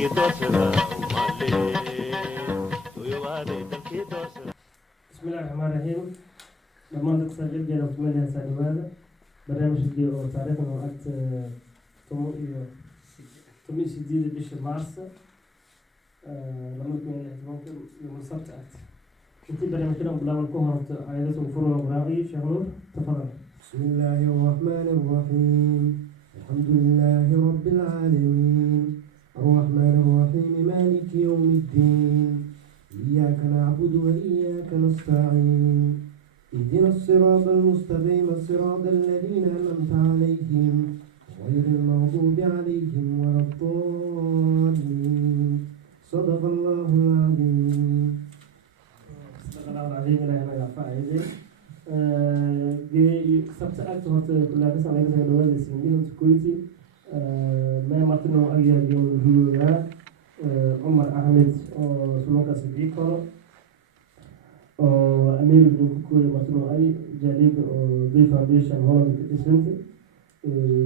بسم الله الرحمن الرحيم. لما نتصل جدا في مدينة سالمانة برنامج دي أو تاريخنا وقت تومي جديد بشهر مارس لما نكون ممكن يوم السبت أكثر. أنت برنامج كده بلا نكون عائلة وفرنا براقي شهور تفضل. بسم الله الرحمن الرحيم. الحمد لله رب العالمين الرحمن الرحيم مالك يوم الدين إياك نعبد وإياك نستعين اهدنا الصراط المستقيم صراط الذين أنعمت عليهم غير المغضوب عليهم ولا الضالين صدق الله العظيم. صدق الله العظيم. لا إله إلا الله. سبت أكثر كل هذا سامعين زي الدول السنين تكويتي ما مرتنا أيها اليوم هو عمر أحمد سلوكا صديقه أمير بن كوكوي مرتنا أي جاليد ضي فاونديشن هون إسنت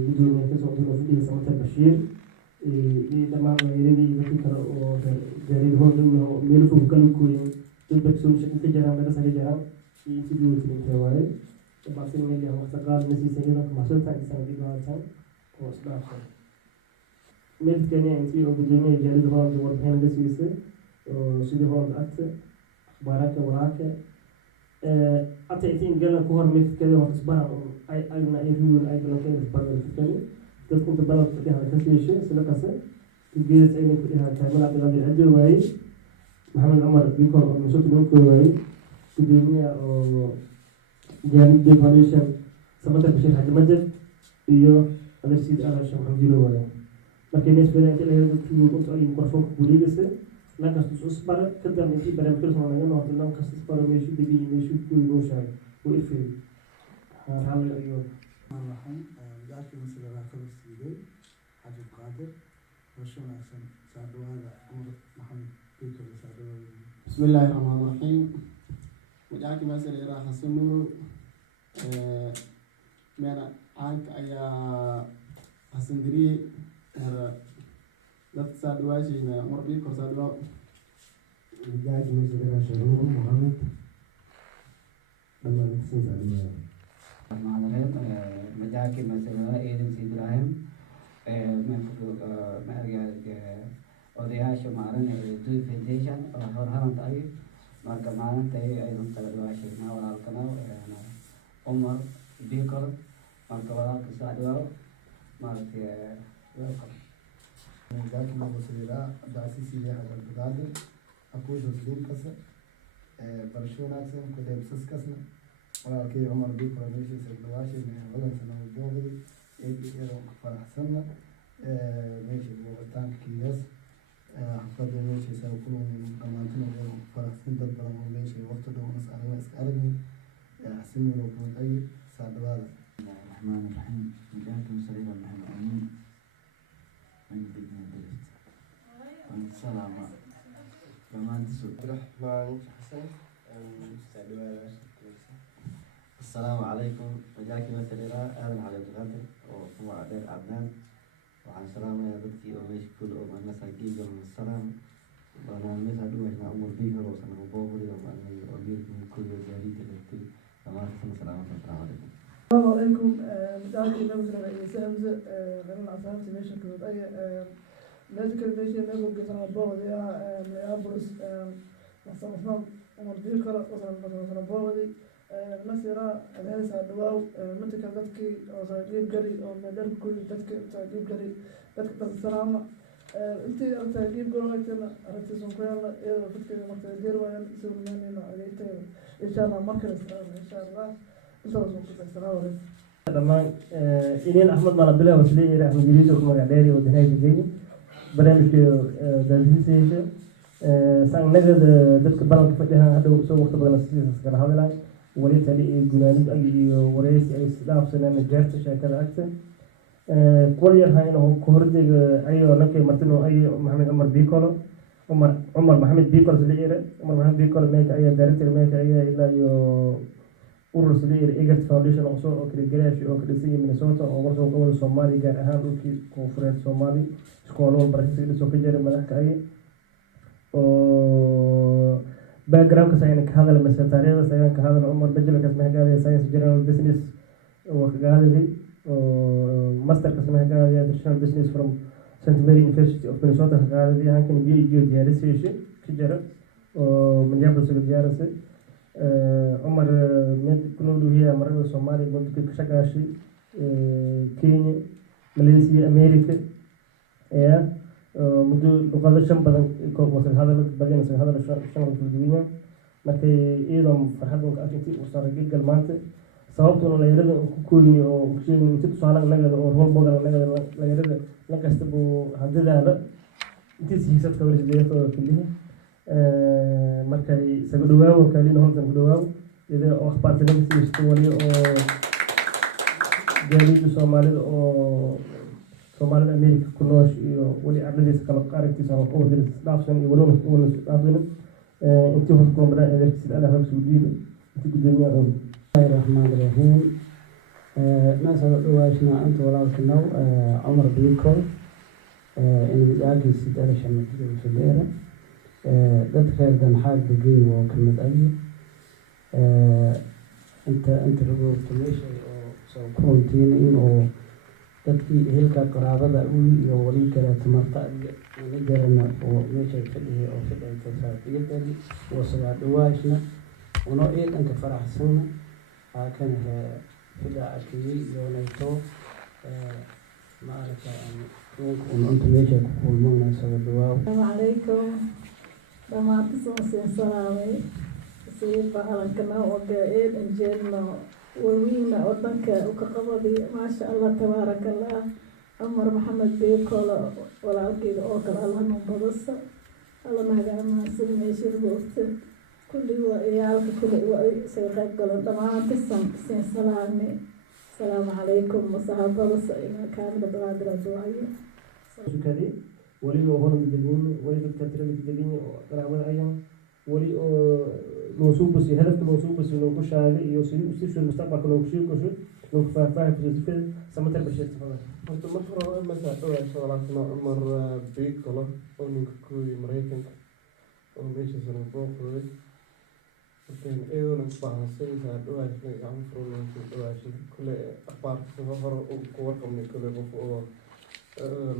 بدون ما يكسر بدون فيه سمت البشير تمام يريد يذكر جاليد هون إنه ميلفو كلوكوي تبقى سون شكل تجارة بس هذه جارة يتبعوا تلين بعض الميديا واستقرار نسي سيدنا كمسؤول عن سنة بعضهم وأصلاح ميت كني أنتي أو بجميع جالد هون وربحين دسيسة وسيد هون أكثر أخبارك وراك أتأتين قلنا كهر ميت كذا وتصبر أي يفيون أي كلام كذا تصبر الفتنة تكون تبلغ فتحها كسيشة سلكسة تجلس أي من فتحها كامل عبد الغني الأجر وعي محمد عمر بيكون من صوت منكم وعي الدنيا جانب دي فاونديشن سمت البشير حاج مجد iyo adarsiid alasha maxamudilo wada markay neesbada inta laga dadkii qofka ay microphone ku leeyse la kasto usbar kadam intii barnaamijka soo laga noqdo lan kasto faro meeshu digi meeshu ku gooshay oo ifay hal ayo waxaan gaarkii mas'uuliyadda ka siiday Xaji Qaadir washana san saadwada Maxamed Bikr saadwada. بسم الله الرحمن الرحيم. وجاك مسألة راح سنورو من عنك أيا حسندري لا تصاد واجينا مربي كوسادوا. وجاك مسألة شنو محمد لما نتصل عليه. الرحمن الرحيم. مجاك مسألة إيدن سيد إبراهيم من أرجع odayaasha maaran Dooy Foundation oo horharan tahay marka maalinta ay runta sheegnaa walaalkana Umar Bikr marka walaalka saadwaa marka welcome ذاك ما بصيرا داسيسي لها البلاد أكون مسلم كسر برشلونة أحسن كده بسس كسر ولكن عمر بيكر ماشي سيدواشي من غلط سنة الدوغي يجي فرح سنة ماشي بوقتان كياس حفظ ماشي سيكون أمانتنا فرح سنة الدوغي ماشي وقت دوغي نسألني أحسن لو كنت أي سعدوال. الرحمن الرحيم. مجاكم سليم محمد أمين من بدنا بلد والسلام كمان تسوق الرحمن حسن سعدوال. السلام عليكم. مجاكم سليرا أهلا على الغادر وهو عبير عبدان وعن سلام يا بنتي وماشي كل أمنا ساقيق من السلام وانا المسا دوحنا أمور بيكر وسنة مبوغري وأنا أمير من كل جالية التي وما تسمى سلامة. السلام عليكم. السلام عليكم. مدعوكي نمزر رئيس أمزة غيرنا أصحابتي ميشن كنت أي ميشن ميشن نقول قصنا البوغدي يا بروس نصنصنا أمور بيكر وصنا البوغدي مسيرة الهيس عدواو منتك دادكي وصاقيب قري ومدار كل دادكي وصاقيب قري دادك السلامة انتي أرتاقيب قرأيتنا أرتي سنقيانا إذا فتكي مقتل دير وين يسوي منينا عليتين إن شاء الله مركز السلام إن شاء الله dhammaan ineen axmed malabile wasliye axmed jiriis oo magac dheeri oo dhanaaji geeyay barnaamijka dalxiisayaasha saanagada dadka balanka fadhiyan hadhow soo waqti badan sidaas kala hadlaan wali tali iyo gunaanid iyo wareysi ay isdhaafsanaan jeerta sheekada agta kuwal yar hayna ku hordayga ayo lankay martino ayo maxamed Umar Bikr Umar maxamed Bikr wasliye Umar maxamed Bikr meeka ayo director meeka ayo ilaa iyo urur sida Egert Foundation oo soo kale garaashi oo ka dhisay Minnesota oo warso gobolka Soomaaliya gaar ahaan dhulkii koonfureed Soomaaliya iskoolo barashada soo ka jiray madaxka ay oo background ka sayna ka hadal mas'uuliyadda sayna ka hadal Umar Bajil ka smaagaada science general business oo ka gaadhay oo master ka smaagaada international business from St. Mary University of Minnesota ka gaadhay halkan PhD diyaarisay ka jira oo Minneapolis ka diyaarisay Umar mid kunoo duhiya marada Soomaaliya waddanka ka shaqaashay Kenya Malaysia America muddo luqado shan badan koob wada hadal badan soo hadal shan dunya markay iyadoo farxad ka arkay oo saaray gilgal maanta sababtuna dhalinyarada ku kooyay oo u sheegay inta tusaale laga oo rol badan laga dhalinyarada la kasta buu hadadaada intii siyaasad ka wareegay oo kaliya markay isaga dhawaaw kaliya halkan ku dhawaaw iyada oo akhbaarta si wali oo jaaliyada Soomaalida oo Soomaalida America ku noosh iyo wali ardayda kala qaarkiisa oo ku wada dhaafsan iyo wali dhaafsan intii hor ku badan ee sida Allah rabbi suudiyo intii gudoomiyaha oo الرحمن الرحيم ناس دواشنا أنت ولا كناو عمر بيكول إن بداقي سيدار شمت في الليلة ذكر دن حاج بجين وكمل أبي أنت رجل تمشي أو سو كونتين إنه dadkii hilka qaraabada uu iyo wali kala tamarta ay garana oo meesha fadhiyo oo fadhiyo saafiyada oo sida dhawaashna oo eedanka faraxsan كان كذا أكيد يونيتو ما أعرف أن أنتم يجوا كل منا سوى الدواء. السلام عليكم. لما تصوصي سلامي سيبا على كنا وقائد إنجيلنا ووينا أردنك وكقبضي ما شاء الله تبارك الله عمر محمد بيكول ولا أكيد أوكل الله نبضص الله ما قام سلمي شربوت كل وإيالك كل وسيقاب قلن طبعا تسن سلامي السلام عليكم وصحابة وصحينا كان بدرادر الدعاية شكري ولي هون بدلين ولي دكتور بدلين قرابة أيام ولي موصوب بس هدف موصوب بس إنه كل شيء يوصل في المستقبل كله كل شيء لو فاهم في الزفل سمعت البشر تفضل. أنت مرة مثلا أول شغلاتنا عمر بيك والله أو نكوي مريكن أو ماشي سنة فوق لكن أيضا نصبح السنة ساعد واشنا يعمل فرولون في واشنا كل أخبار سفر وورقة من كل رفوع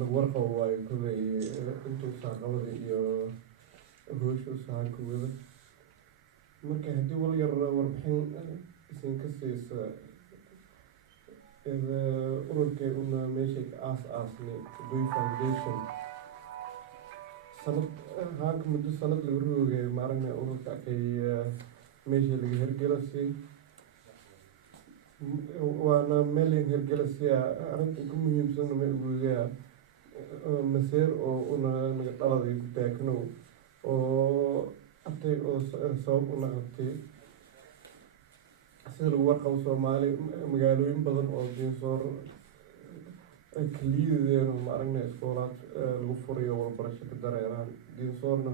الورقة واي كل أنتو ساعد أولي هوش وساعد كل marka hadii wal yar warbixin isin ka siisa ururkay una meesha ka aas-aasnay Dooy Foundation sanad haanka muddo sanad lagu roogay maaragna ururka ay meesha laga hirgelisay waana meel hirgelisay arrinta ugu muhiimsan ma ogaa maseer oo una naga dhaladay ku taagno oo أتى أو صوب ونقطي سير ورقة وصومالي مقالوين بدن أو جنسور كليد ذين ومعرنا إسكولات الغفورية والبرشة الدريران جنسورنا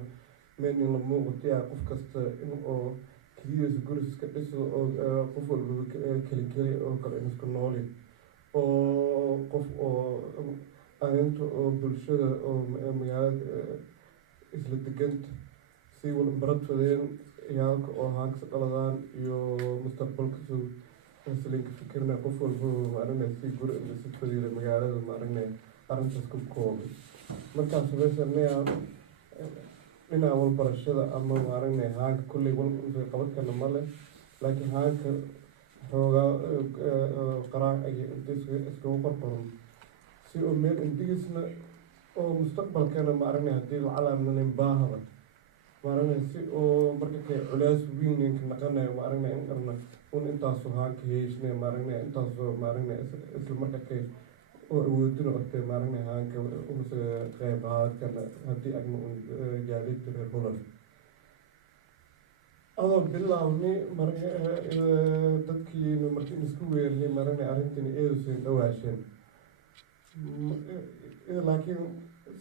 من لما قلتيها قف كست إنه كليد زجورس كإس أو قفول كلي أو كلام سكنولي أو قف أو أنتو أو برشة أو مقالات إسلت جنت si wal baradfadeen yaalka oo haanka qaladaan iyo mustaqbalka soo islinka fikirna qof walba maaragna si guri si fadhiida magaalada maaragna arrintaas ku koobay markaas sameysanayaa dhinaca wal barashada ama maaragna haanka kulley wal qabad kana male laakiin haanka xoogaa qaraac ay iskagu qorqoran si oo meel indigisna oo mustaqbalkana maaragna haddii lacalaamnanin baahada maaragna si oo marka kay culays weyn ka naqanayo maaragna in qarna un intaas oo haanka heeshnay maaragna intaas oo maaragna isla marka kay oo awoodin noqotay maaragna haanka un qayb qaadana haddii agna jaaliyada reer Holland adoo bilaawni marka dadkii markii isku weerlay maaragna arrintan eedusin dhawaasheen laakiin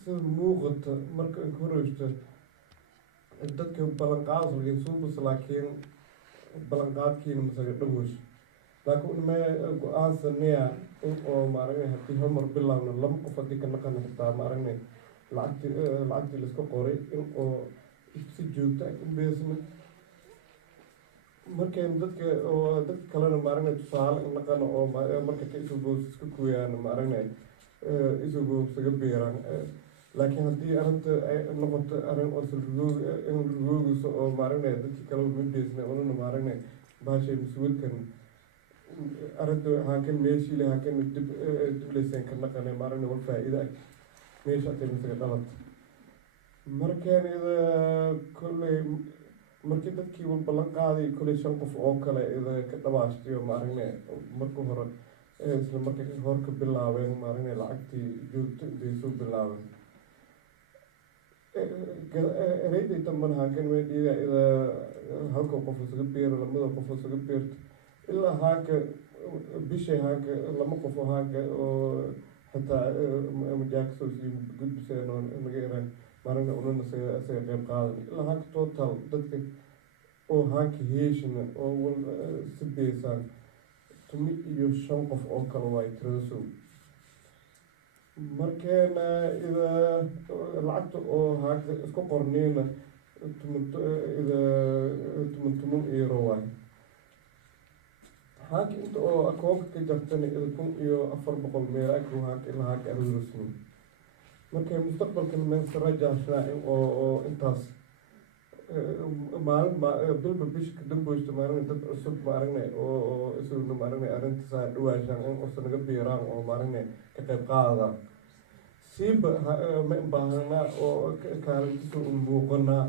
sida muuqata marka ay horeysto dadka ballan qaadayso suubas laakiin ballanqaadkiina masaga dhawosh laakiin ma go-aansanaya in oo maaragna haddii hal mar bilaabno laba qof haddii ka naqana xitaa maaragna lacagtii laiska qoray in oo si joogta ah u beesna markaynu dadka kalena maaragna tusaale naqana oo marka ka isugoos iska kooyaan maaragna isugoos isaga beeraan laakiin haddii arrinta ay noqoto arrin oo rugoogiso oo maaragna dadkii kale mideysna unana maaragna baashay masuulkan arrinta haakan meeshiile haakan diblaysan ka naqana maaragna war faa-iida ah meesha atay masaga dhalad markaan ida kolley markii dadkii wal ballan qaaday kolley 5 qof oo kale ida ka dhawaashtayo maaragna marka hore isla marka hor ka bilaabeen maaragna lacagtii joogto intay soo bilaabeen ereyday damban haakan meedhiga ida halka qof isaga beero lamada qof isaga beerto ilaa haanka bishay haanka lama qof oo haanka oo xitaa majaakasoo sii gudbiseen oo naga yaraan maaragna unana isaga qeyb qaadan ilaa haanka total dadka oo haanka heeshina oo wal si beesaan 15 qof oo kale waay tirada sow markeena ida lacagta oo haanka isku qorneyna tuman euro waay haanka inta oo akoonka ka jartana ida 1400 meel agro haanka ilaa haanka aruurasnin markay mustaqbalkan meesa rajaashnaa in oo intaas maalin bilba bisha ka damboysta maaragna dad cusub maaragna oo isaguna maaragna arrintaasa dhawaashaan in usa naga beeraan oo maaragna ka qayb qaadaan siiba ma baahanaa oo kaalintiisa u muuqanaa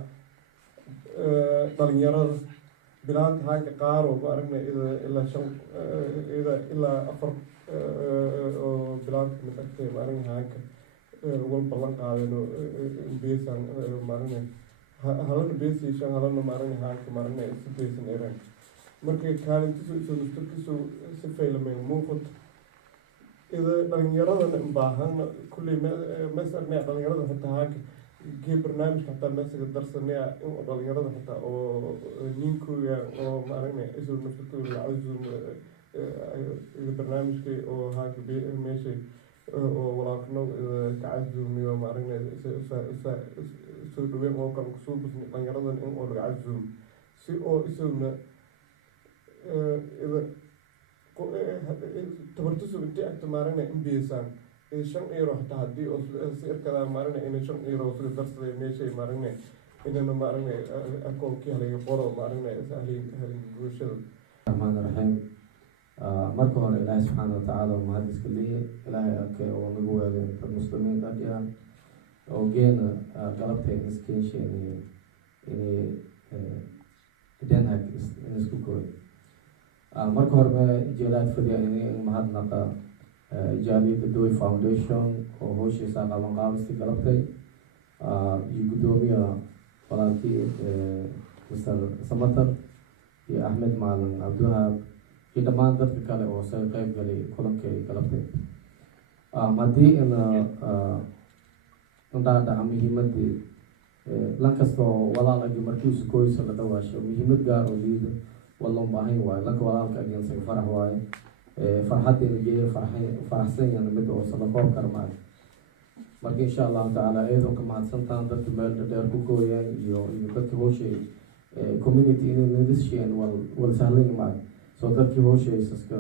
dhalinyarada bilaanta haanka qaaro maaragna ilaa 4 oo bilaanta kamid agtay maaragna haanka wal ballan qaadeen oo beesaan maaragna halana beesiishaan halana maaragna haanka maaragna si beesan eraan markay kaalintiisa isu naftarkiisu si faylameen muuqato ida dhalinyaradana baahana kulley mesarnea dhalinyarada xitaa haanka gee barnaamijka xataa meesaga darsanaya in dhalinyarada xitaa oo ninkooya oo maaragna isu naftarkooda lacagzuum barnaamijkay oo haanka meeshay oo walaakno kacasuumiyo maaragna soo dhaweyn oo kale kusoo busni dhalinyaradan in oo laga casuum si oo isaguna tabartusu intii agta maaragna in beesaan 5 euro xitaa haddii oo si irkadaa maaragna inay 5 euro sida darsaday meeshay maaragna inana maaragna akoonkii halay qoro maaragna halin bulshada الرحمن الرحيم marka hore ilaahay subxaana watacaala oo mahad iska leeyahay ilaahay arkay oo nagu weelay dad muslimiin dhadhiyaan oo geena galabteen iskeensheen inay denhag in isku koy marka hore ma jeelaad fadhiya in mahadnaqa jaaliyada Dooy Foundation oo howshiisa qaban qaabistay galabtay iyo gudoomiya walaalkii Mr. Samatar iyo Ahmed Macalin Abduhaab iyo dhammaan dadka kale oo soo qayb galay kulankii galabtay haddii indhaadhaca muhiimadii lankastoo walaalagii markiisu kooysa la dhawaasho muhiimad gaar oo liida walloon baahan waayo lanka walaalka agensaga farax waayo farxadeena geeya faraxsan yana mid oo sadaqoob karmaayo marka insha allahu tacaala iyadoo ka mahadsantaan dadka meel dheer ku gooyaan iyo dadka howshay community inay nadissheen wal sahlan maayo soo dadkii howshaysaska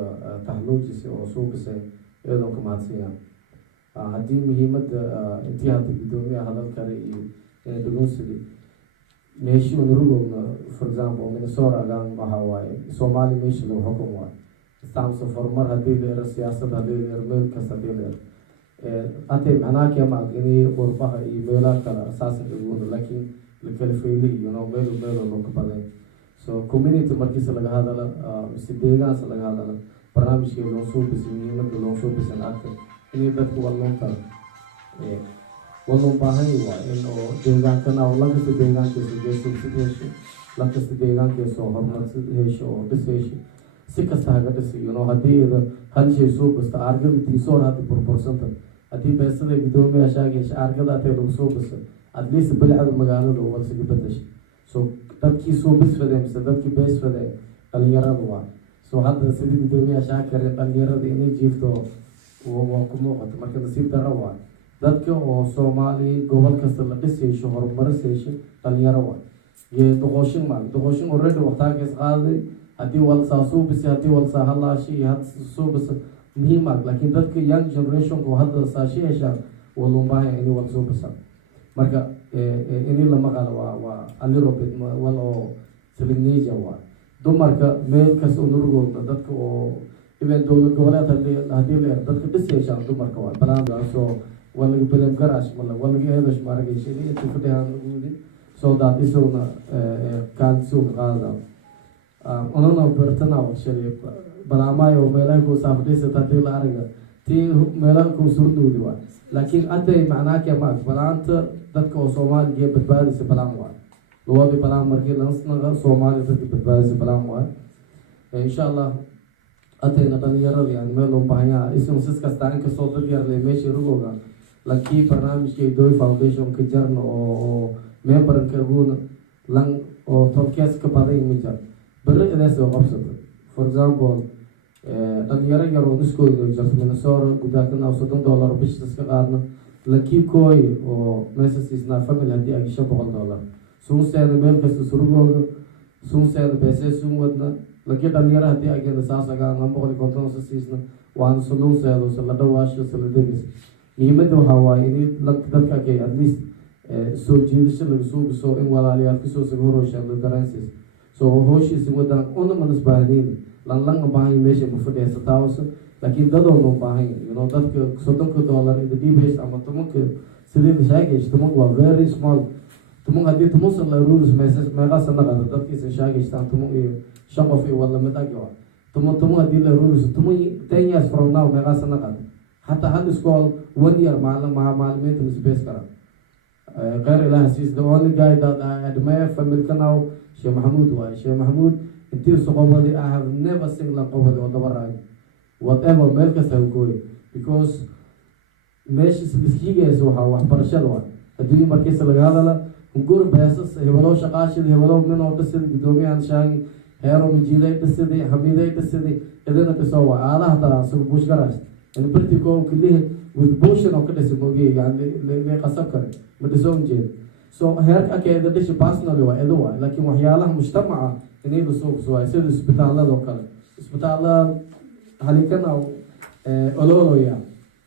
taxluujisa oo suuqisay iyadoo ka mahadsanyaa haddii muhiimadda intii hadda gudoomiyaha hadal kale iyo dhagoonsidi meeshii unurugowna for example Minnesota agaan waxaa waaye Soomaali meeshii lagu xukun waayo istaamsa horumar haddii leero siyaasad haddii leero meel kasta haddii leero hatee macnaha keemaag inay qurbaha iyo meelaha kale asaasan dhagoona laakiin la kala faylay iyo meelo loo ka baday so community markiisa laga hadala mise deegaansa laga hadala barnaamijkii loo soo bisay muhiimadda loo soo bisan agta inay dadku walloon karo walloon baahan waa in oo deegaankana oo lankasta deegaankiisa geesusid hesho lankasta deegaankiisa oo horumarsid hesho oo dhis hesho si kasta haga dhisi haddii hal shay soo basta argada diisoor hadda burbursanta haddii beesada gudoomiya shaagaysa argada atay lagu soo basta at least bilcada magaalada oo walsiga bedesha so dadkii soo bisfadeen mise dadkii beesfadeen dhalinyarada waa soo hadda sidii gudoomiyaha shaakir dhalinyarada inay jiifto waa ku muuqato marka nasiib darro waa dadka oo Soomaali gobol kasta la dhisayso horumarisayso dhalinyaro waa doqoshin already waqtigaas qaaday haddii wal saasuu bisi haddii wal sahalashi had soo bis muhiim ah laakiin dadka young generation ko hadda saashiyeesha waluu baahan inay wal soo bisa marka inay la maqal waa a little bit wal oo siligneja waa dumarka meel kasta nurugooda dadka oo even dowlad goboleed haddii la dadka dhisaysa dumarka waa balaandaasoo wala bilam garaash wala eedash maragaysa inay fadhiyaan uudi so that isuna kan suuq qaada onana bartana washari balaamayo meelaha ku saafdaysa tadii la araga tii meelaha ku surdoodi waa laakiin aday macnaha ma balaanta dadka oo Soomaaliga badbaadisa balaan waa loo balaan markii lansnaga Soomaaliga dadka badbaadisa balaan waa insha Allah atayna dhalinyarada yani meel loo baahanyaa isun siskasta in kasoo dad yar meesha rugooga laakiin barnaamijka Dooy Foundation ka jarno oo memberka guuna lan oo tolkees ka badan ma jiro bari idaas oo qabsado for example dhalinyaro yar oo iskooda jirto Minnesota gudaakana $30 bishii iska qaadna laakiin kooy oo meeshaasna family hadii ay $100 suuqeeda meel kasta surugooda suuqeeda beesay suuqwadna laakiin dhalinyaro hadii ay gana saasaga $150 siisna waan suluuseedo la dhawaasho la degis muhiimada waxa waaye in dadka ay at least soo jiidasho laga soo in walaalayaal ku soo horoshaan la dareensiis so hooshii wadan ona manas baahdeen lan baahay meesha ma fadhiyasa taawso laakiin dadoo loo baahay dadka $30 in the DBS ama tumanka sidii shaagay waa very small tuman hadii tuman la rules message meeqa sanada dadkiisa shaagaystaan tuman iyo shaqof iyo wala madaga tuman hadii la rules tuman 10 years from now meeqa sanada hatta hal school 1 year macallimiinta space kara غير إله سيس the only guy that I admire family now Sheikh Mahmoud why Sheikh Mahmoud until Soqobadi I have never seen la Qobadi or the whatever America say go because mesh biskiga soo waxa barashada waa hadii markii laga hadala ungur baasas hebelo shaqaashid hebelo min oo dhisay gudoomiyahan shaagi heero mijiday dhisay hamiday dhisay idana ka soo waa aalaha daraasad buush garaas in bartiko kaliya with portion of the smogy yani le qasab kare madison jeed so heer ka keeda dhish personally waa edo waa laakiin waxyaalaha mujtamaca inay soo soo sida isbitaalada oo kale isbitaalada halikana ololoya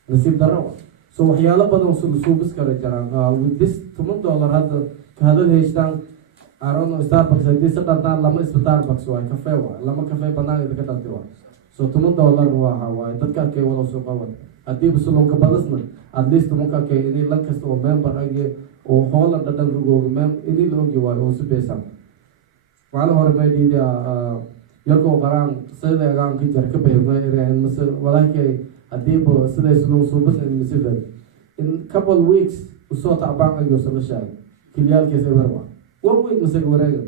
nasiib darro so waxyaalo badan soo bis kare jiraan with this $10 hadda ka hadal haystaan arono Starbucks hadii sadaan lama Starbucks waa cafe waa lama cafe banaan ka dhantay waa so $10 waa dadka kay wada soo qaban hadii bisulon ka badasna at least marka kay inay lan kasta oo member ay oo Holland dhan rugooga inay la ogi waa oo sibeesan wala hore meedida yarko qaraan sida aan ka jar ka beermay masal walaankay hadii bo sida soo bas in couple weeks usoo taabaan ay soo shay kiliyalkiisa warwa 1 week masal wareega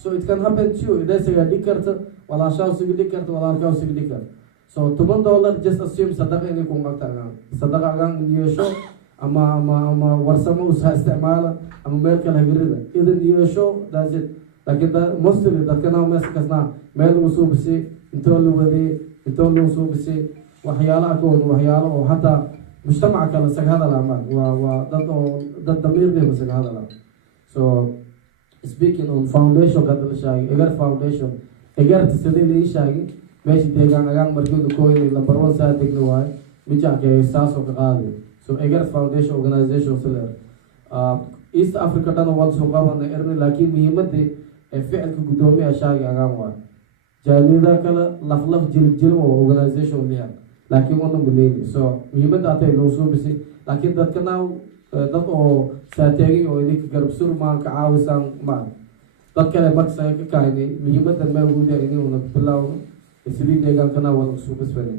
so it can happen to you ida saga dikarta wala shaas ugu dikarta wala arkaas ugu dikarta so $10 just assume sadaqa inay ku qaataan sadaqa aan yeesho ama warsamo usa isticmaala ama meel kale hagirida idan yeesho that's it laakiin mostly dadka naa mees kasna meel uu soo bisay intoo loo soo bisay waxyaalaha oo hatta mujtamaca kale sagada lama waa dad damiir leh sagada lama so speaking on foundation kadal shaay egar foundation egar sidii la shaay meeshii deegaan agaan markii ku inay number 1 saa degno waay mijaanka saaso ka qaaday so egar foundation organization sila East Africa dhan wal soo qabanay erni laakiin muhiimadii ficilka gudoomiyaha shaay agaan waay jaaliyada kala laflaf jil oo organization leeyahay laakiin waddan bileeyay so muhiimadda ay loo soo bisay laakiin dadka now dad oo saateegay oo idinka garab surmaan ka caawisan ma dad kale marka ay ka kaayay muhiimadda ma ugu leeyahay inuu bilaawno sidii deegaankana wada soo bisbay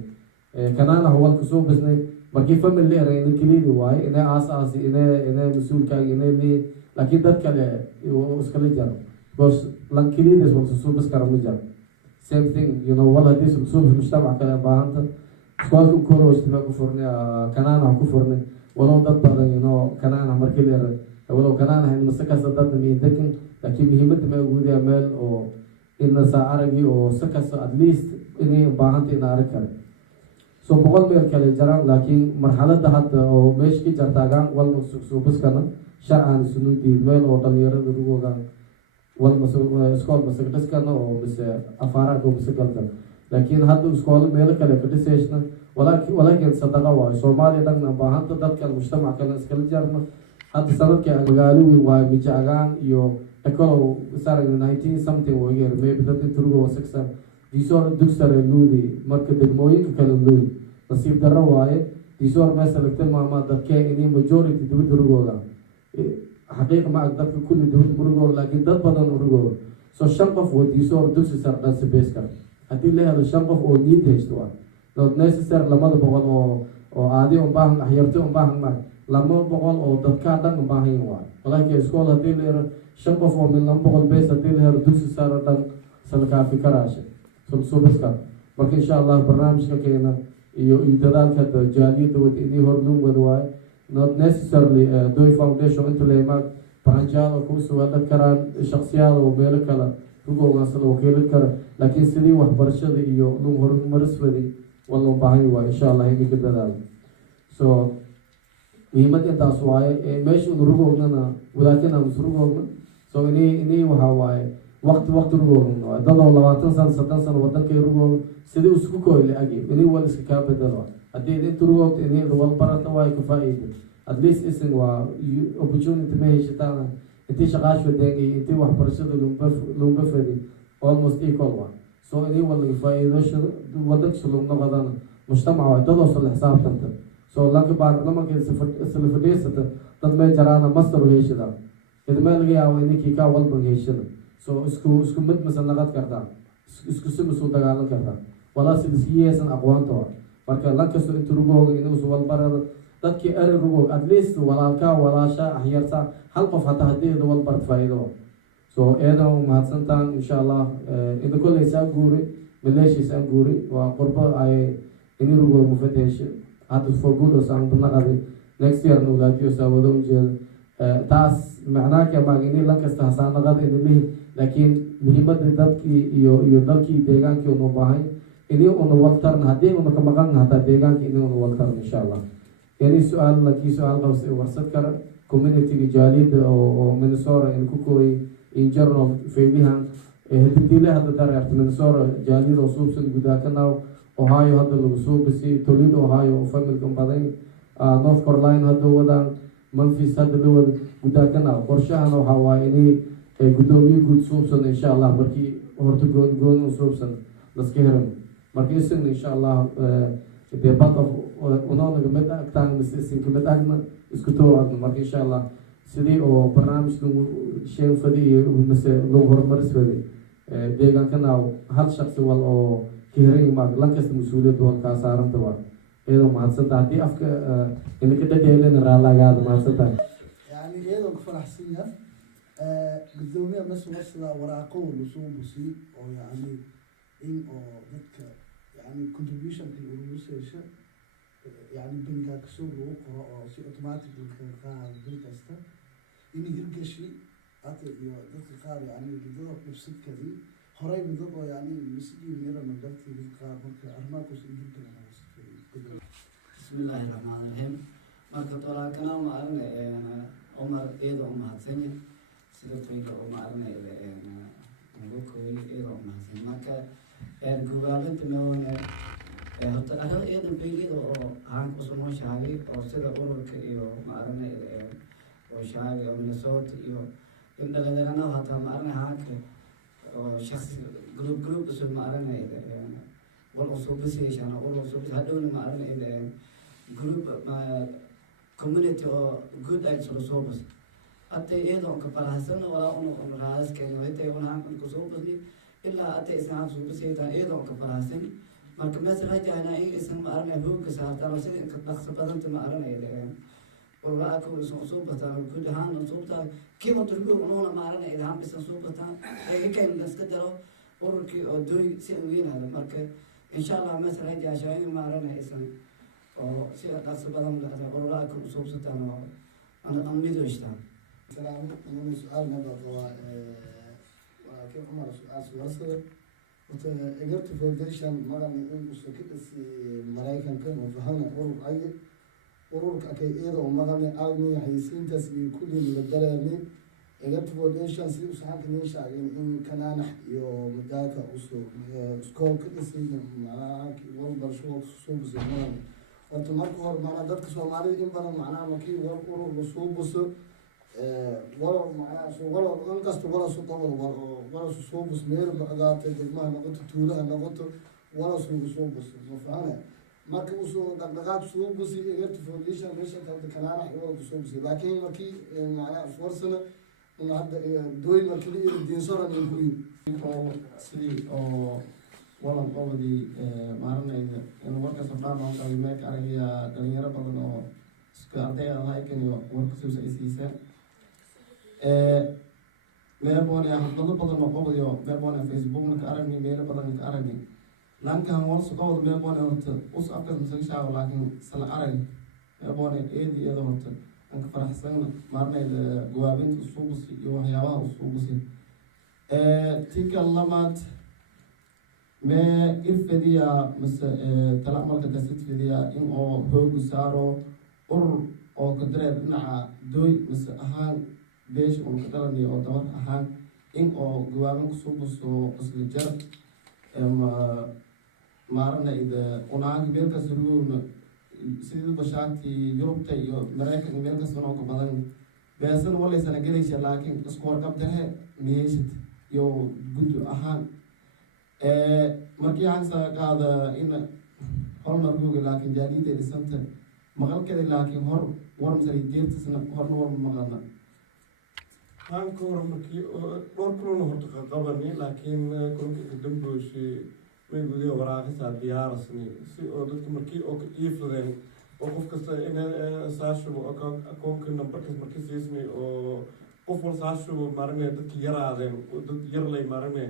kanaana hawal ku soo bisnay markii family leeyahay in kaliya waay inay asaasi inay masuulka inay laakiin dad kale oo iskala jaro because lan kaliya wada soo bis kara ma jaro same thing wala hadii soo mujtamaca kale baahanta isku koroos ma ku furnay kanaana ku furnay wala dad badan kanaana markii leeyahay wala kanaana in masaka dad ma degan laakiin muhiimadda ma ugu leeyahay meel oo ina saa aragi oo si kasta at least inay baahanta ina arag kare so boqol meel kale jaraan laakiin marxaladda hadda oo meesha ka jartaagaan walba suubaskana sharcan sunuudiid meel oo dhalinyarada rugoogaan walba iskool masagdhiskana oo mise afaaraanka oo mise galkan laakiin hadda iskoolo meelo kale ka dhisaysna walaakin sadaqa waayo soomaaliya dhanna baahanta dadkan mujtamac kale iskala jarno hadda sanadkii magaalo weyn waayo mijagaan iyo ekolow sarag 19 something wageer maybe dad inturugo wasaksan diisoor dugsare luudi marka degmooyinka kale luudi nasiib darro waaye diisoor meesa lagta maama dadkee inay majority dibadda rugooda xaqiiqa ma ag dadka kulli dibadda murugooda laakiin dad badan urugooda so 5 qof oo diisoor dugsi sar dhansi bees kara haddii la helo 5 qof oo niid haysto waa not necessary 200 oo aadi un baahan axyarti un baahan ma 200 oo dadkaa dhan un baahan waa walaakiin iskool haddii la helo 5 qof oo min 200 bees haddii la helo dugsi sar dhan salkaafi karaasha subaska marka insha allah barnaamijka keena iyo dadaalka jaaliyada wada inay horluun wada waaye not necessarily Dooy foundation inta leemaad baranjaalo ku soo wada karaan shakhsiyaad oo meelo kale rugoogaas loo wakiilin karo laakiin sidii waxbarashada iyo loo horumariswadi wallo baahan waa insha allah inay ka dadaalo so muhiimad intaas waaye meesha uu rugoogna walaakin aan rugoogna so inay waxa waaye waqti rugoogna dadoo 20 sano 30 sano wadankay rugooga sidii isku kooyay agi inay wal iska ka bedelo haddii inta rugoogta inay wal barata waa ka faa'iido at least isin waa opportunity ma heshitaan intii shaqaash wadeegay intii waxbarashada loo bafadi almost equal waa so inay wal faa'iido wadanka soo noqdana mujtamaca dadoo soo xisaabtanta so laka baarlamaanka isla fadhiisata dad ma jaraana master heshida idma laga yaabo inay ka walban heshida so isku mid masal naqad kartaa isku si soo dagaalan kartaa wala sidisiyeesan aqoonta marka la kasto inta rugooga inuu soo walbarado dadkii ari rugoog at least walaalka walaasha axyarta hal qof hataa haddii wal bart faa'iido so eedan mahadsantaan insha allah inta kulay saa guuri maleeshiisa guuri waa qurbo ay in rugoog mufadeesh hadda for good oo saan banaqadi next year no laajiyo saawado ujeeda taas macnaha ma in la kasta hasanaqad in lihi laakiin muhiimada dadkii iyo dalkii deegaankii oo baahay inay uu waqtarna haddii uu ka maqan hataa deegaankii inuu waqtarna insha allah yani su'aal qabsi warsad kara community jaaliyada oo Minnesota in ku kooy in general feelihan hadii la hadda dareerta Minnesota jaaliyada oo suubsan gudaa kana Ohio hadda lagu soo bisi Toledo Ohio family badan North Carolina hadda wadaan Memphis hadda loo gudaa kana qorshahan waxa waa inay gudoomiye guud suubsan insha allah markii horta goon suubsan laska heran markii sin insha allah the part of unoona mid agtaan misin kamid agna isku toogna marka insha allah sidii oo barnaamijku sheen fadhiyo mise loo horumarisay deegaankana hal shakhsi wal oo kiiray ma lankasta mas'uuliyad wal ka saaranta waa iyadoo mahadsan haddii afka inaka dhadheelana raalaagaada mahadsan yani iyadoo ku faraxsan yahay gudoomiye mas'uuliyadda waraaqo lusoo busi oo yani in oo dadka يعني contribution في الأورجانيزيشن يعني بنك كسور أو شيء أوتوماتيك للخيار بنك أستا إني هرجع شيء أتى ذات الخيار يعني بدو نفسك كذي هراي بدو يعني مسكين يرى من ذات الخيار بنك أرماكو سيدي كذا بسم الله الرحمن الرحيم مركز طلع كلام أرنا عمر إيد عمر سنة سيدي عمر أرنا نقول إيد عمر سنة مركز gobaalinta noona horta arrin eedan beelida oo aan ku soo shaagay oo sida ururka iyo maarne oo shaagay oo Minnesota iyo in dhalinyarada hataa maarne haaka oo shakhsi group soo maarne wal soo bisaysan oo soo hadhow maarne group community oo good ay soo bas atay eedan ka faraxsan wala uu raas keenay intay waxaan ku soo basni ilaa atay isna soo bisaysan eedan ka faraxsan marka mesela jahna ay isna maarne hoog ka saartaan sida ka dhaqso badan ma aragnayn والله أكو صوبة كل هان صوبة كيف تقول أنا ما أعرف إذا هم بس صوبة هيك كان نستدرو وركي دوي سوين هذا مركب إن شاء الله مثلا جا شيء ما أعرف إسمه أو شيء قص بدم هذا والله أكو صوبة أنا أمي دوشتان. سلام أنا سؤال نبغى walaalkii cumar aswarsada wata egarta foundation magan in usakidis maraykanka mafahana urur ay ururka kay iyadoo magane aalmi haysiintaas iyo kulli la dareemay egarta foundation si usaxanka nin shaagin in kanaanax iyo madaalka usoo iskoolka dhisay macnaha wal barsho soo busay horta marka hore macnaha dadka Soomaalida in badan macnaha markii wal urur soo buso wala macnaha soo wala in kasta wala soo qabado wala soo bus meel baqaatay degmaha noqoto tuulaha noqoto wala soo buso ma fahana marka usoo dhaqdhaqaaq soo busi egarta foundation meesha dadka kanaana iyo soo busi laakiin markii macnaha fursana in hadda dooy markii iyo diinsoran iyo kuwi oo sidii oo walan qowdii maalinayda in warka safraan oo qalmeek aragaya dhalinyaro badan oo iska arday ah haykan iyo warka soo saysiisa meelboona hadallo badan oo qowdiyo meelboona Facebook ka aragni meel badan ka aragni lankan warso qowd meelboona horta us afkas masagshaa laakiin sala arag meelboona eedi iyada horta aan ka faraxsan maalinayda gawaabinta usuubusi iyo waxyaabaha usuubusi tika lamaad ما إرفديا مس تلعمل كدست فديا إن أو هوج سارو أو كدرة نع دوي مس أهان بيش أو كدرني أو دور أهان إن أو جوابن كسوبس أو أصل جر مارنا إذا أنا كبير كسرون سيد بشاتي يوروب تيو مريكا كبير كسرون كبدن بيسن ولا سنة جريش لكن سكور كبده ميشت يو جود أهان markii aan qaada in hormar google laakiin jaaliyada dhisanta maqalkeeda laakiin hor warmsari jeertisna horna war maqalna aan ka hor markii dhowr kulan horta qabani laakiin kulanka dambeeyay may gudiyo waraaqisa diyaarasni si oo dadka markii oo ka iifadeen oo qof kasta in saasho akoonka numberka markii siismay oo qof wal saasho maarnay dadka yaraadeen dad yar lay maarnay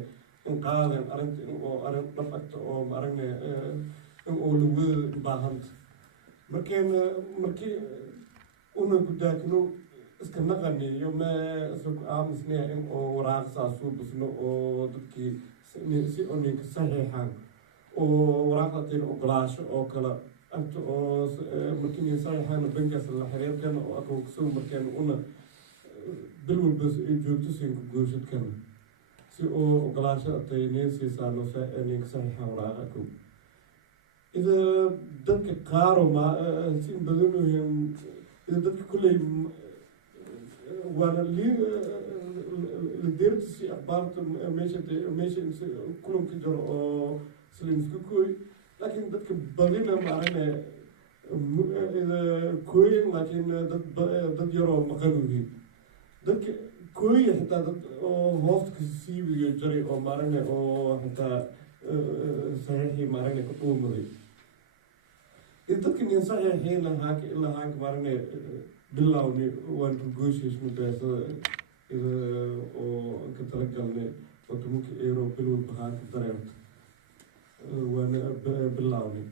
in qaadan arrinta in oo arrin dhafagta oo maarne in oo lagu baahan markii una gudaakno iska naqani iyo ma soo aamusnaa in oo waraaqsa soo busno oo dadkii si oo ninka saxiixan oo waraaqateen ogolaasho oo kala anta oo markii saxiixan bankas la xiriirkan oo akoon soo markaan una bilwal bas ay joogto siin gooshadkan si oo ogolaashada tayneen siisaano ninka saxiixa waraaqaku ida dadka qaaro ma si badanooyin ida dadka kulley waana lideerta si akhbaarta meesha kulanka jiro oo slimisku kooy laakiin dadka badina maarane ida kooyin laakiin dad yaroo maqan yihiin dadka كوي حتى هوفت كسيبي جري أو مارنة أو حتى صحيحي مارنة كتوم ذي إذا كني صحيحي إلا هاك مارنة باللاوني وان تقولش اسمه بس إذا أو كترجلني وتمك إيرو بلو بهاك دريت وان باللاوني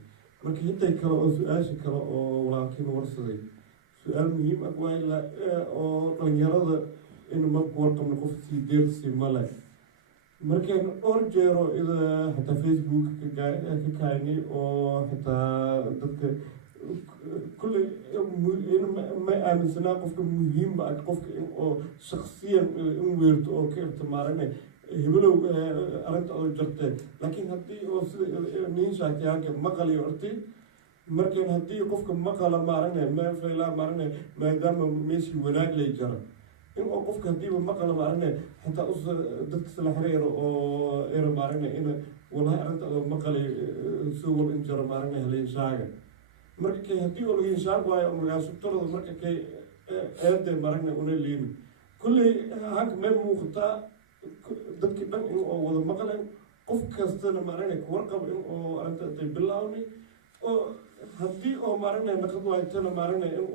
marka inta kale oo su'aasha kale oo walaakiin warsaday su'aal muhiim ah waa ila oo dhalinyarada إنه ما بورقم نقف في درس ملا مركين أرجعوا إذا حتى فيسبوك كايني أو حتى ضد كل إنه ما أمن سنة قفك مهم بعد قفك أو شخصيا ويرد أو كيف تمارنه هبلو أردت أو جرته لكن هدي أو نين شاكي هاك مقالي أرتي مركين هدي قفك مقالة مارنه ما فيلا مارنه ما دام ماشي وناك لي جرى إن أوقف كهديب مقالة مارنة حتى أص دكتور سلاحرير أو إير مارنة إن والله أنت مقالة سووا الإنجار مارنة هلين شاعر مركي كهديب ولا إنشاء واي أو مرجع سطر مركي كي أرد مارنة ونلين كل هاك ما مخطأ دكتور بن إن أو ولا مقالة قف كاستنا مارنة ورقة إن أو أنت تبلاوني أو هدي أو مارنة نقد واي تنا مارنة إن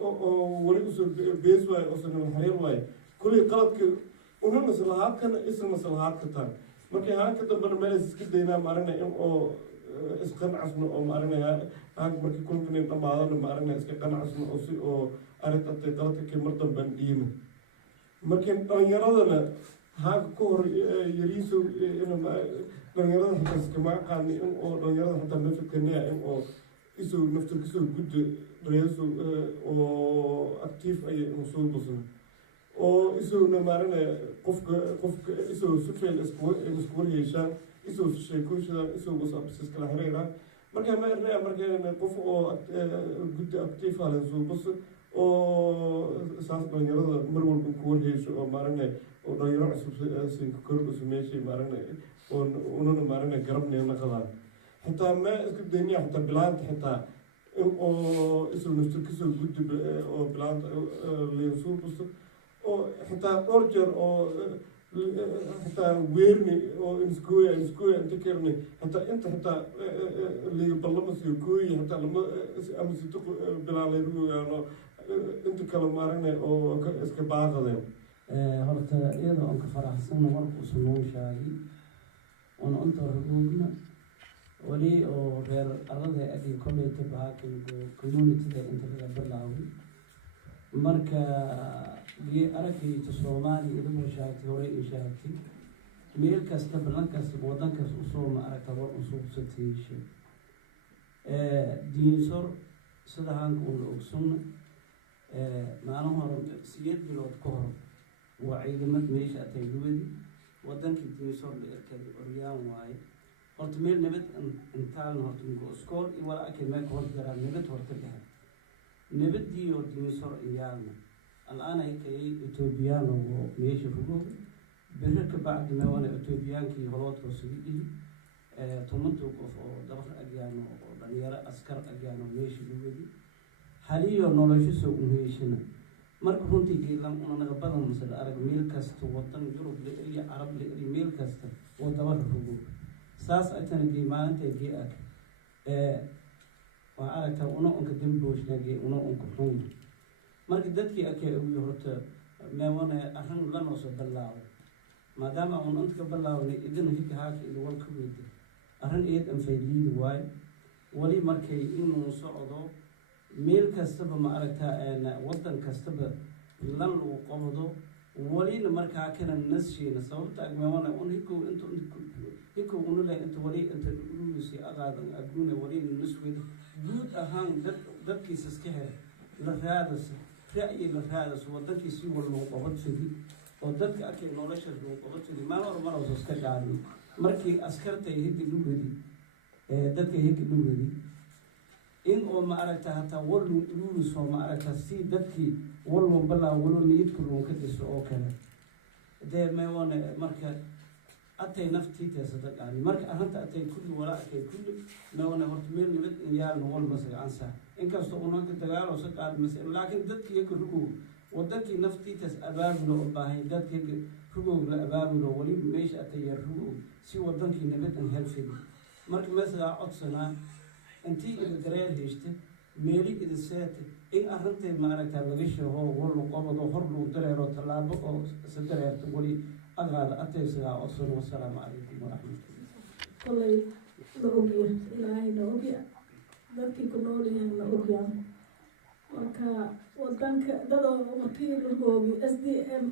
أو ولي أصل بيز واي أصل الحرير واي كل قلب ونحن مسلحات كان اسم مسلحات كتان مركي هاك كده برمالس كده هنا مارنا إم أو إسقن عصنا أو مارنا هاك مركي كل كنا نتماذا مارنا إسقن عصنا أو سي أو أردت أتقلت كمرتب بنديم marka dhalinyaradana haaga ka hor yariiso dhalinyarada xataa iskama aqaani in oo dhalinyarada xataa ma fikirnaya in oo isoo nafta kasoo gudda dhareeso oo actiif aya inu soo busno oo isowna maaranaya qofka isoo si fiil isku waryeeshaan isoo sheekooshadaan isoo wasabs iskala xiriiraan marka ma irnaya marka qof oo gudda actiif halan soo buso oo saas dhalinyarada mar walba ku warheyso oo maaranaya oo dhalinyaro cusub sinka kordhuso meeshay maaranaya oo unana maaranaya garabneena qadaan xitaa ma isku dayniya xitaa bilaanta xitaa in oo isoo nafta kasoo gudda oo bilaanta leensoo buso oo xitaa dhowr jeer oo xitaa weerni oo inskooya inta keerni xitaa inta xitaa liga ballamasiyo kooyi xitaa lama ama sito bilaalay rugoyaano inta kale maaranay oo iska baaqadeen horta iyadoo aan ka faraxsanna warkuusa noo shaagi oona inta rugoogna weli oo reer arada agi kolleyta bahaakan communityda inta laga bilaaway marka aragayta soomaaliya idama shaagtay hore ii shaagtay meel kasta balan kasta wadan kasta usoo ma aragta war usuubsatiisha diinsor sida haanka una ogsunna maalin hore 8 bilood ka hor waa ciidamad meesha atay luwadi wadankii diinsor la erkada oryaan waaye horta meel nabad intaalna horta iskool iyo wala akay meel ka horgaraa nabad horta dhaha nabadii oo diinsor iyaalna الآن هيك إثيوبيان وميش فوق برك بعد ما وانا إثيوبيان كي غلط وسويدي تمنتو كف دبر أجيانو دنيارة أسكر أجيانو ميش فوقي حاليا نولج سوق ميشنا مرك هنتي كلام أنا نقبل مثلا أرجع ميل كاست وطن يوروب لإلي عرب لإلي ميل كاست ودبر فوق ساس أتنا جي ما أنت جي أك وعارك أنا أنك دمبوش نجي أنا أنك حوم marka dadkii akay ugu horta meewana arrin la noo soo bilaabo maadaama aan inta ka bilaabnay idin hika haaka iyo walka weydii arrin eed aan faydiid waay wali markay inuu socdo meel kastaba ma aragtaa wadan kastaba lan lagu qabado walina markaa kana nashiina sababta meewana un hiko unula inta wali inta uruusi aqaadan adduuna wali nasweed guud ahaan dadkiisa iska hel la raadasa رأي الهذا ودك يسوي والمقابض فيه ودك أكيد نولش المقابض فيه ما هو مرة وسكت عني مركي أسكرت يهدي اللغة دي دك يهدي اللغة دي إن أو ما أردتها تولوا لولس وما أردتها سي دكي ولو بلا ولو نيت كلهم كده سو كذا ده ما هو مركي أتى نفتي تصدق يعني مركي أنت أتى كل وراء كل ما هو نهرتميل نبت إنيال نقول مثلا عنسا إن كاستو هناك تغير وسكت مثلا لكن دتك يكرهوا ودتك نفتي تس أبابلو باهي دتك يكرهوا أبابلو ولي مش أتى يرهوا سي ودتك نبت إنهال فيه مركي مثلا عطسنا أنتي إذا قرير هيشت ميلي إذا سات إن أهرنت معركة لغش هو ولو قبض وحرلو درير وطلاب أو سدرير ولي أغاد أتى سلا عطسنا والسلام عليكم ورحمة الله. كلي لوبيا إلهي لوبيا dadkii ku nool yihiin la ogyaa marka wadanka dadoo markii lagoobi SDM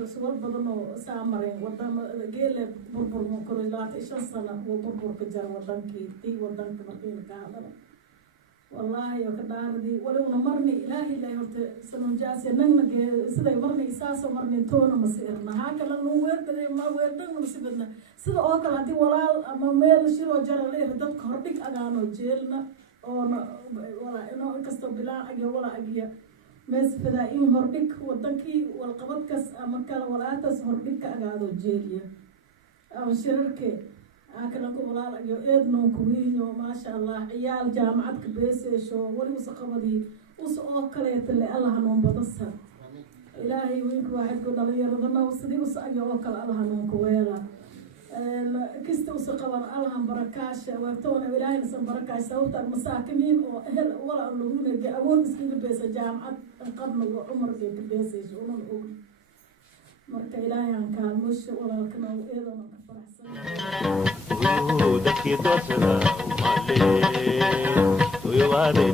rasuul badan oo saamareen wadamada geele burbur ma koro 25 sano oo burbur ka jar wadankii tii wadanka markii ka hadalo wallahi oo ka daaradii walowna marni ilaahi la horta sanon jaasi nagna siday marni isaaso marni toona masirna ha kala noo weerday ma weerdan masibadna sida oo kale hadii walaal ama meel shiro jara leer dadka hordhig agaano jeelna oo wala inoo kasto bilaa agiya wala agiya mees fada in hordhig wadankii wal qabadkas ama kala walaatas hordhig ka agaado jeeliya ama shirarke أكلم ولا يو إدنو كوينيو ما شاء الله عيال جامعة كبيسيشو ولي وسقبضي وسأكلت اللي الله نوم بدسها إلهي وينك واحد قلنا لي رضنا وصدي وسأجي وكل الله نوم كويلا كست وسقبض الله بركاش وقتونا إلهي نسم بركاش سوت المساكنين وهل ولا اللهون جا أول مسكين كبيسة جامعة قبل وعمر كبيسيشو ونقول marka ilaahay aan kaalmusho walaalkana uu eedana ka faraxsan dadkii doorsada umale